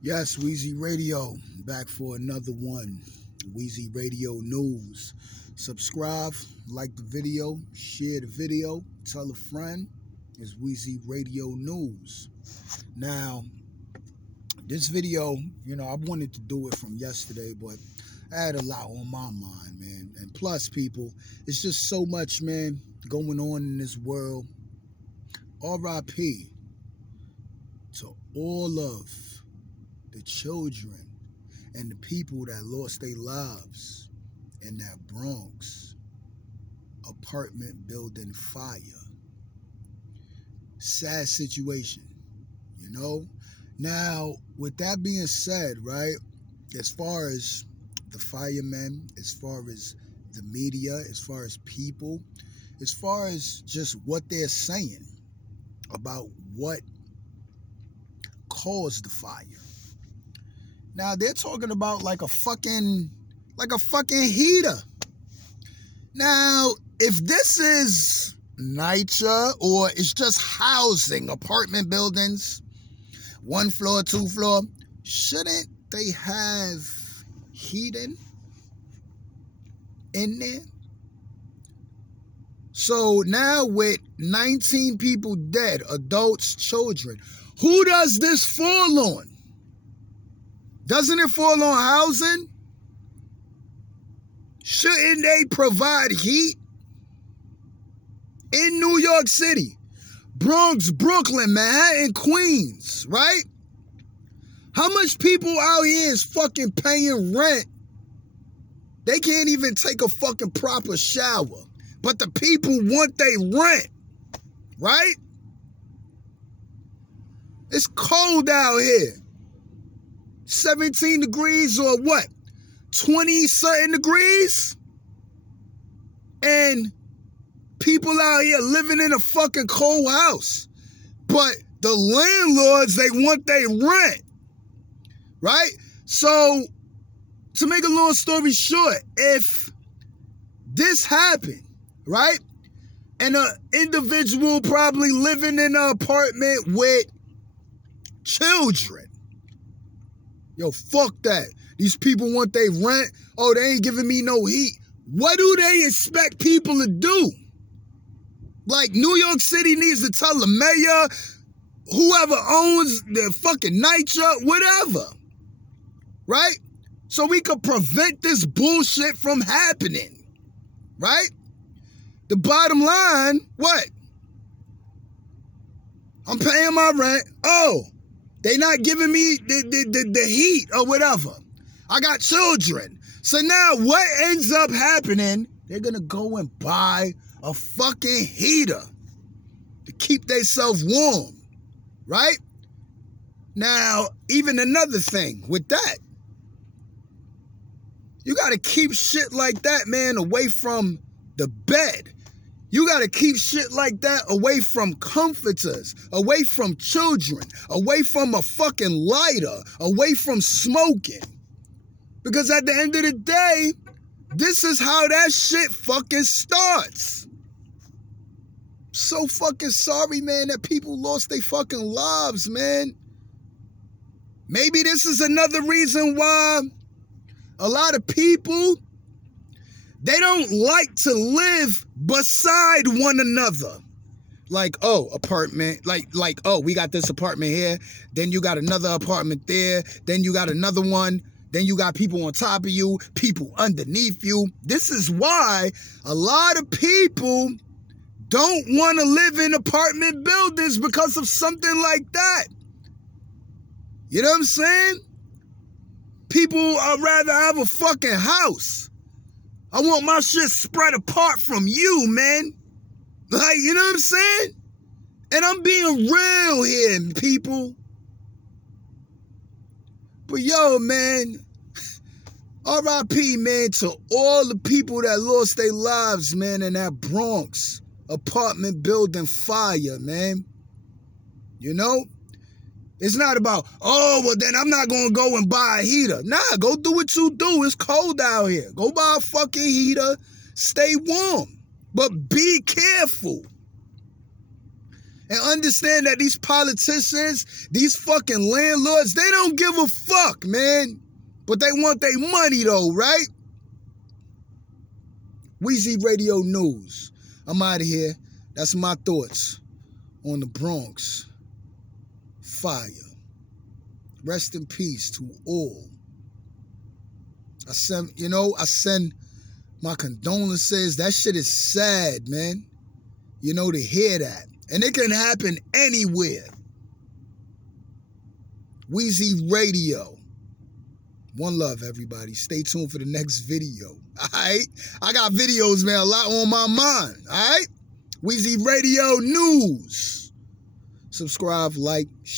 Yes, Wheezy Radio, back for another one. Wheezy Radio News. Subscribe, like the video, share the video, tell a friend. It's Wheezy Radio News. Now, this video, I wanted to do it from yesterday, but I had a lot on my mind, man. And plus, people, it's just so much, man, going on in this world. R.I.P. to all of the children and the people that lost their lives in that Bronx apartment building fire. Sad situation, Now, with that being said, right, as far as the firemen, as far as the media, as far as people, as far as just what they're saying about what caused the fire. Now they're talking about like a fucking heater. Now, if this is NYCHA or it's just housing, apartment buildings, 1 floor, 2 floor, shouldn't they have heating in there? So now with 19 people dead, adults, children, who does this fall on? Doesn't it fall on housing? Shouldn't they provide heat? In New York City, Bronx, Brooklyn, Manhattan, Queens, right? How much people out here is fucking paying rent? They can't even take a fucking proper shower. But the people want their rent, right? It's cold out here. 17 degrees or what? 20-something degrees? And people out here living in a fucking cold house. But the landlords, they want their rent, right? So, to make a long story short, if this happened, right? And an individual probably living in an apartment with children. Yo, fuck that. These people want their rent. Oh, they ain't giving me no heat. What do they expect people to do? Like, New York City needs to tell the mayor, whoever owns the fucking NYCHA, whatever. Right? So we could prevent this bullshit from happening. Right? The bottom line, what? I'm paying my rent. Oh, they not giving me the heat or whatever. I got children. So now what ends up happening, they're going to go and buy a fucking heater to keep themselves warm, right? Now, even another thing with that, you got to keep shit like that, man, away from the bed. You got to keep shit like that away from comforters, away from children, away from a fucking lighter, away from smoking. Because at the end of the day, this is how that shit fucking starts. So fucking sorry, man, that people lost their fucking lives, man. Maybe this is another reason why a lot of people, they don't like to live beside one another. Like, oh, apartment, like, oh, we got this apartment here, then you got another apartment there, then you got another one, then you got people on top of you, people underneath you. This is why a lot of people don't want to live in apartment buildings because of something like that. You know what I'm saying? People would rather have a fucking house. I want my shit spread apart from you, man. Like, you know what I'm saying? And I'm being real here, people. But yo, man, R.I.P., man, to all the people that lost their lives, man, in that Bronx apartment building fire, man. You know? It's not about, oh, well, then I'm not going to go and buy a heater. Nah, go do what you do. It's cold out here. Go buy a fucking heater. Stay warm. But be careful. And understand that these politicians, these fucking landlords, they don't give a fuck, man. But they want their money though, right? Weezy Radio News. I'm out of here. That's my thoughts on the Bronx fire. Rest in peace to all. I send my condolences. That shit is sad, man. To hear that. And it can happen anywhere. Weezy Radio. One love, everybody. Stay tuned for the next video. All right? I got videos, man, a lot on my mind. All right? Weezy Radio News. Subscribe, like, share.